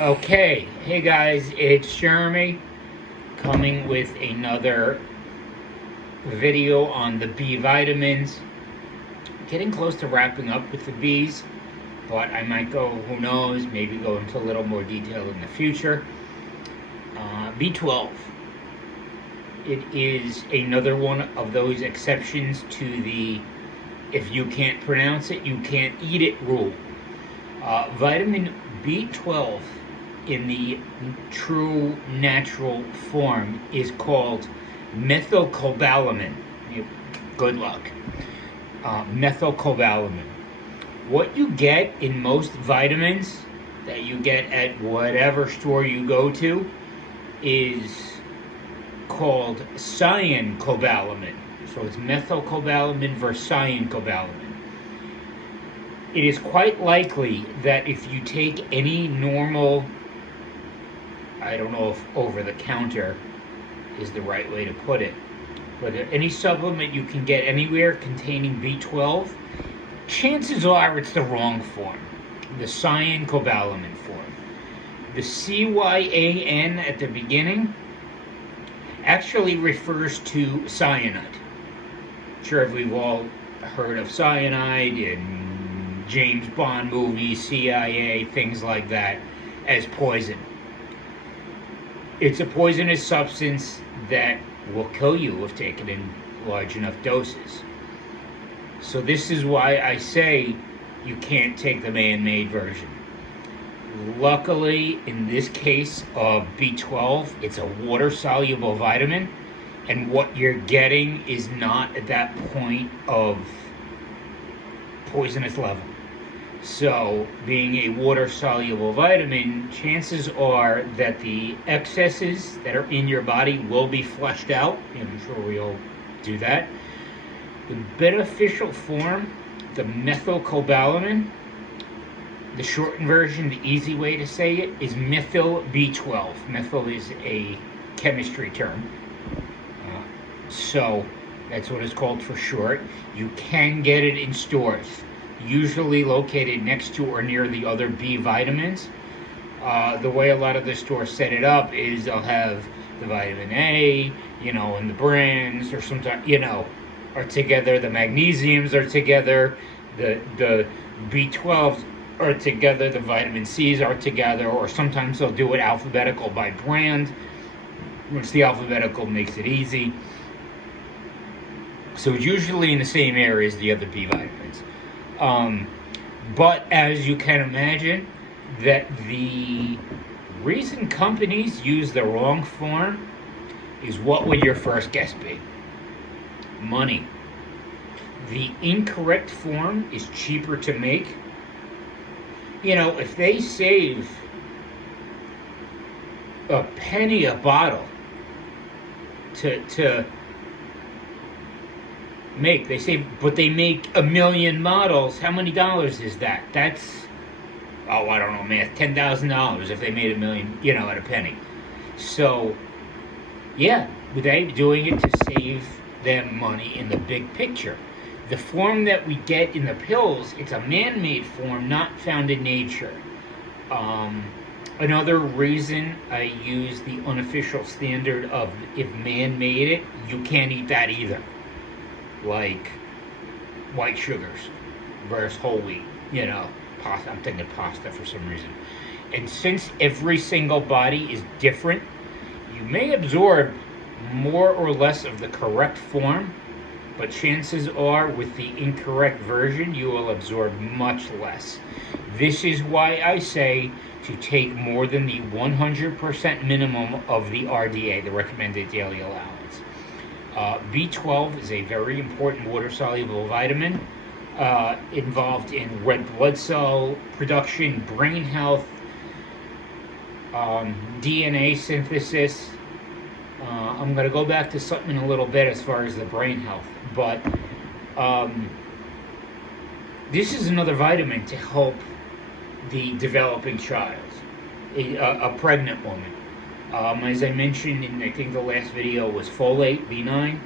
Okay, hey guys, it's Jeremy coming with another video on the B vitamins. Getting close to wrapping up with the Bs, but I might go, who knows, maybe go into a little more detail in the future. B12. It is another one of those exceptions to the if you can't pronounce it, you can't eat it rule. Vitamin B12 in the true natural form is called methylcobalamin. Good luck. Methylcobalamin. What you get in most vitamins that you get at whatever store you go to is called cyanocobalamin. So it's methylcobalamin versus cyanocobalamin. It is quite likely that if you take any normal, I don't know if over-the-counter is the right way to put it, but any supplement you can get anywhere containing B12, chances are it's the wrong form, the cyanocobalamin form. The CYAN at the beginning actually refers to cyanide. Sure, we've all heard of cyanide in James Bond movies, CIA, things like that, as poison. It's a poisonous substance that will kill you if taken in large enough doses. So this is why I say you can't take the man-made version. Luckily, in this case of B12, it's a water-soluble vitamin, and what you're getting is not at that point of poisonous level. So, being a water-soluble vitamin, chances are that the excesses that are in your body will be flushed out, and I'm sure we all do that. The beneficial form, the methylcobalamin, the shortened version, the easy way to say it, is methyl B12. Methyl is a chemistry term. So, that's what it's called for short. You can get it in stores, usually located next to or near the other B vitamins. The way a lot of the stores set it up is they'll have the vitamin A, and the brands, or sometimes, are together. The magnesiums are together. The B12s are together. The vitamin C's are together. Or sometimes they'll do it alphabetical by brand, which the alphabetical makes it easy. So it's usually in the same area as the other B vitamins. But as you can imagine, that the reason companies use the wrong form is, what would your first guess be? Money. The incorrect form is cheaper to make. If they save a penny a bottle to make, but they make 1 million models. How many dollars is that? That's, I don't know, math, $10,000 if they made 1 million, at a penny. So, yeah, they're doing it to save them money in the big picture. The form that we get in the pills, it's a man-made form, not found in nature. Another reason I use the unofficial standard of if man made it, you can't eat that either. Like white sugars versus whole wheat, pasta. I'm thinking pasta for some reason. And since every single body is different, you may absorb more or less of the correct form, but chances are with the incorrect version, you will absorb much less. This is why I say to take more than the 100% minimum of the RDA, the recommended daily allowance. B12 is a very important water-soluble vitamin involved in red blood cell production, brain health, DNA synthesis. I'm going to go back to something in a little bit as far as the brain health, but this is another vitamin to help the developing child, a pregnant woman. As I mentioned in, I think the last video was folate, B9,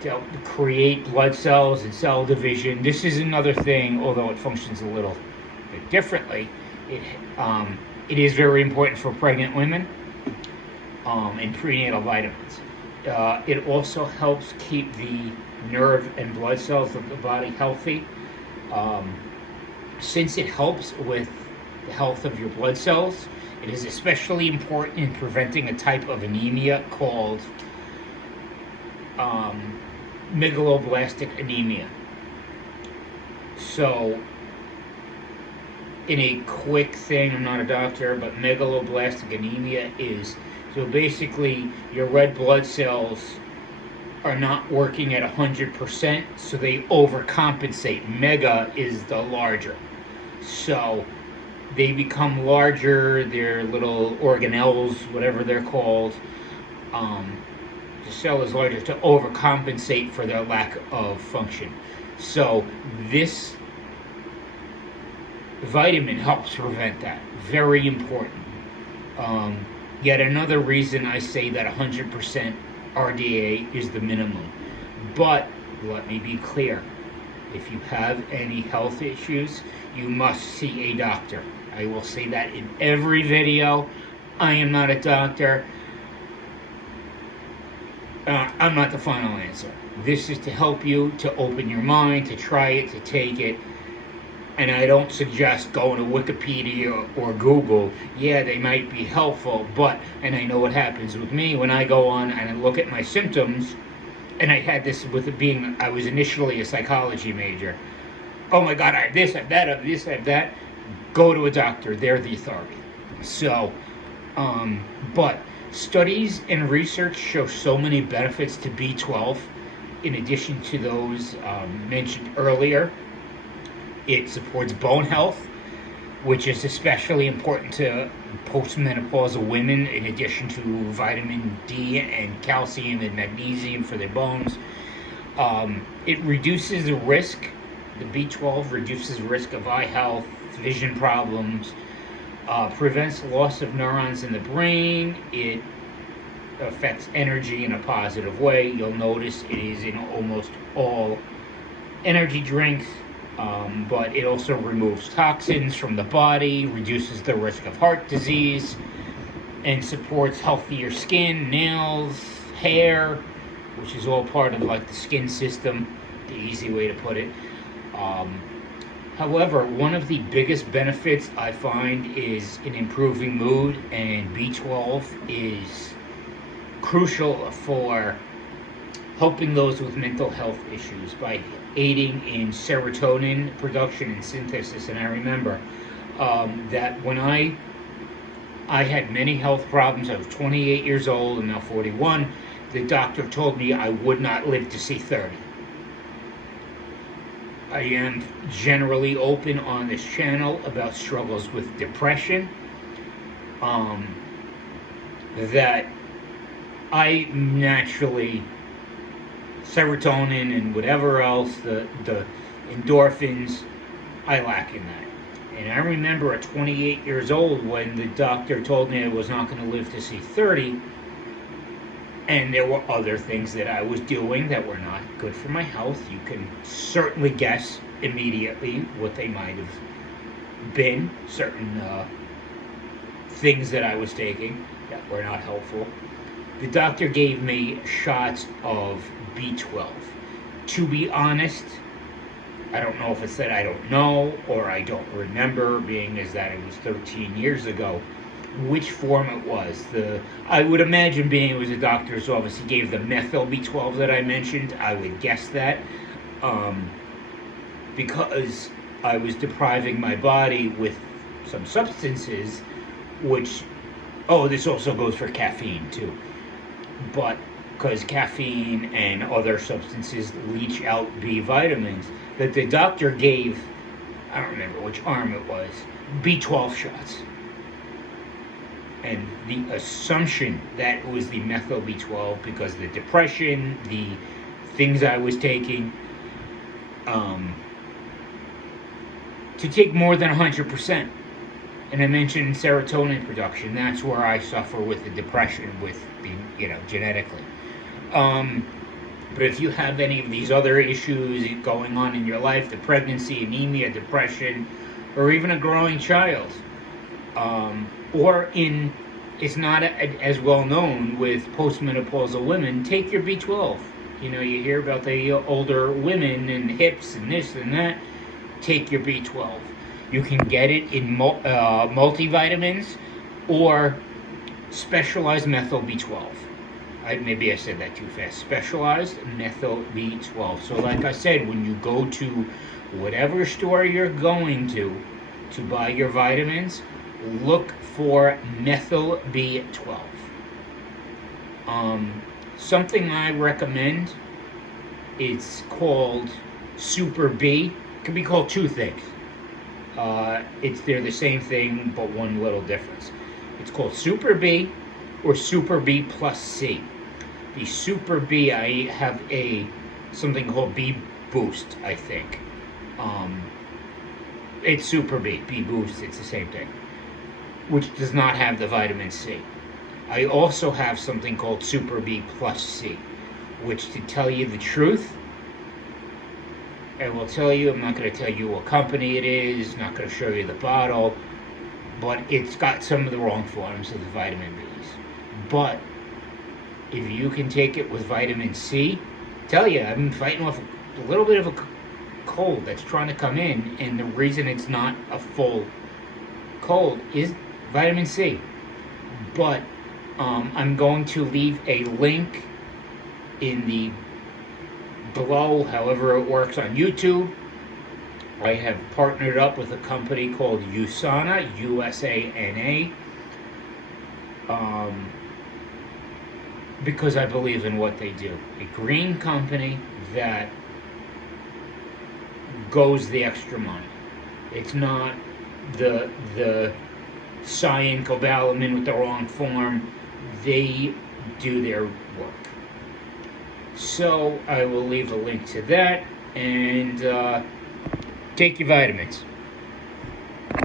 to help create blood cells and cell division. This is another thing, although it functions a little bit differently. It It is very important for pregnant women, and prenatal vitamins. It also helps keep the nerve and blood cells of the body healthy. Um, since it helps with the health of your blood cells, it is especially important in preventing a type of anemia called um, megaloblastic anemia. So, in a quick thing, I'm not a doctor, but megaloblastic anemia is, so basically your red blood cells are not working at 100%, so they overcompensate. Mega is the larger. So they become larger, they're little organelles, whatever they're called. Um, the cell is larger to overcompensate for their lack of function. So this vitamin helps prevent that. Very important. Um, Yet another reason I say that 100% RDA is the minimum. But let me be clear. If you have any health issues, you must see a doctor. I will say that in every video. I am not a doctor. I'm not the final answer. This is to help you, to open your mind, to try it, to take it. And I don't suggest going to Wikipedia or Google. Yeah, they might be helpful, but, and I know what happens with me when I go on and I look at my symptoms, and I had this with it being, I was initially a psychology major. Oh my God, I have this, I have that, I have this, I have that. Go to a doctor, they're the authority. So, but studies and research show so many benefits to B12, in addition to those mentioned earlier. It supports bone health, which is especially important to postmenopausal women, in addition to vitamin D and calcium and magnesium for their bones. It reduces the risk, the B12 reduces the risk of eye health, vision problems, prevents loss of neurons in the brain. It affects energy in a positive way. You'll notice it is in almost all energy drinks. But it also removes toxins from the body, reduces the risk of heart disease, and supports healthier skin, nails, hair, which is all part of like the skin system, the easy way to put it. However, one of the biggest benefits I find is in improving mood, and B12 is crucial for helping those with mental health issues by aiding in serotonin production and synthesis. And I remember that when I had many health problems. I was 28 years old, I'm now 41. The doctor told me I would not live to see 30. I am generally open on this channel about struggles with depression. That I naturally, serotonin and whatever else, the endorphins, I lack in that. And I remember at 28 years old when the doctor told me I was not going to live to see 30, and there were other things that I was doing that were not good for my health. You can certainly guess immediately what they might have been. Certain things that I was taking that were not helpful. The doctor gave me shots of B12. To be honest, I don't know if it's that I don't know or I don't remember, being as that it was 13 years ago, which form it was. I would imagine, being it was a doctor's office, he gave the methyl B12 that I mentioned. I would guess that, because I was depriving my body with some substances, which, this also goes for caffeine too. But because caffeine and other substances leach out B vitamins, that the doctor gave, I don't remember which arm it was, B12 shots. And the assumption that it was the methyl B12 because the depression, the things I was taking, to take more than 100%. And I mentioned serotonin production. That's where I suffer with the depression, with the, genetically. But if you have any of these other issues going on in your life, the pregnancy, anemia, depression, or even a growing child, Or in, it's not as well known with postmenopausal women, take your B12. You know, you hear about the older women and hips and this and that. Take your B12. You can get it in multivitamins or specialized methyl B12. Maybe I said that too fast. Specialized methyl B12. So like I said, when you go to whatever store you're going to buy your vitamins, look for methyl B12. Something I recommend, it's called Super B. It can be called two things. They're the same thing, but one little difference. It's called Super B or Super B plus C. The Super B, I have something called B Boost, I think. It's Super B, B Boost, it's the same thing, which does not have the vitamin C. I also have something called Super B plus C, which, to tell you the truth, I will tell you, I'm not going to tell you what company it is, not going to show you the bottle, but it's got some of the wrong forms of the vitamin Bs. But if you can take it with vitamin C, tell you, I've been fighting with a little bit of a cold that's trying to come in, and the reason it's not a full cold is vitamin C. But I'm going to leave a link in the below, however it works on YouTube. I have partnered up with a company called USANA, USANA, because I believe in what they do. A green company that goes the extra mile. It's not the cyanocobalamin with the wrong form. They do their work. So I will leave a link to that, and take your vitamins.